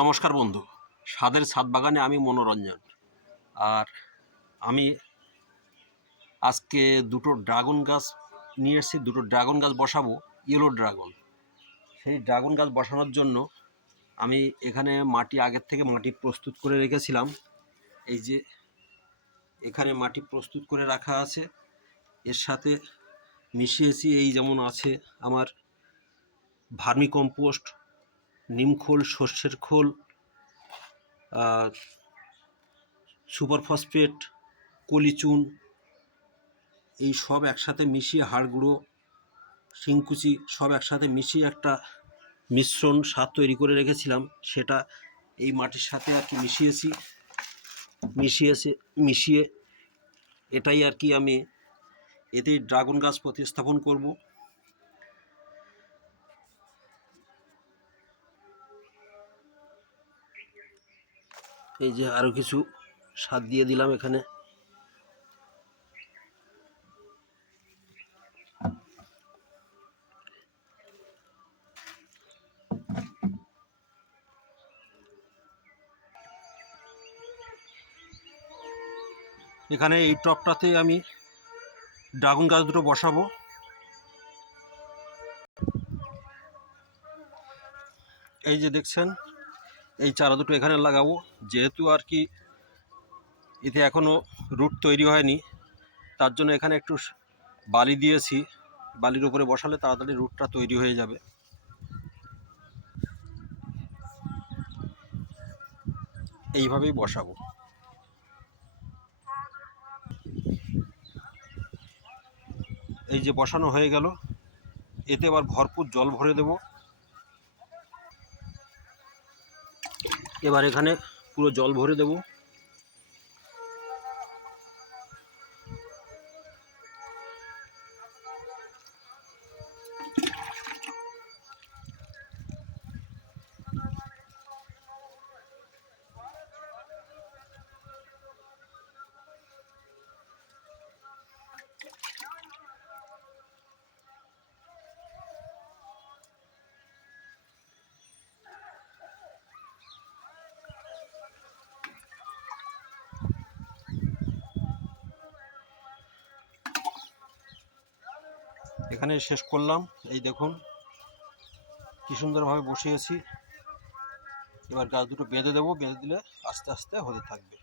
নমস্কার বন্ধু। সাদের ছাদ বাগানে আমি মনোরঞ্জন। আর আমি আজকে দুটো ড্রাগন গাছ নিয়ে এসেছি, দুটো ড্রাগন গাছ বসাবো, ইয়েলো ড্রাগন। সেই ড্রাগন গাছ বসানোর জন্য আমি এখানে মাটি আগের থেকে মাটি প্রস্তুত করে রেখেছিলাম। এই যে এখানে মাটি প্রস্তুত করে রাখা আছে। এর সাথে মিশিয়েছি এই যেমন আছে আমার ভার্মি কম্পোস্ট নিমখোল সর্ষের খোল সুপার ফসফেট কলিচুন, এই সব একসাথে মিশিয়ে হাড় গুঁড়ো, শিংকুচি, সব একসাথে মিশিয়ে একটা মিশ্রণ স্বাদ তৈরি করে রেখেছিলাম। সেটা এই মাটির সাথে আর কি মিশিয়েছি, মিশিয়েছে, মিশিয়ে এটাই আর কি আমি এতেই ড্রাগন গাছ প্রতিস্থাপন করব। এই যে আরও কিছু সার দিয়ে দিলাম এখানে। এখানে এই টপটাতে আমি ড্রাগন গাছ দুটো বসাবো। এই যে দেখছেন এই চারা দুটো এখানে লাগাবো। যেহেতু আর কি এতে এখনও রুট তৈরি হয়নি, তার জন্য এখানে একটু বালি দিয়েছি। বালির উপরে বসালে তাড়াতাড়ি রুটটা তৈরি হয়ে যাবে। এইভাবেই বসাবো। এই যে বসানো হয়ে গেল, এতে আবার ভরপুর জল ভরে দেব। এবার এখানে পুরো জল ভরে দেব। এখানে শেষ করলাম। এই দেখুন, কি সুন্দরভাবে বসিয়েছি। এবার গাছ দুটো বেঁধে দেবো, বেঁধে দিলে আস্তে আস্তে হতে থাকবে।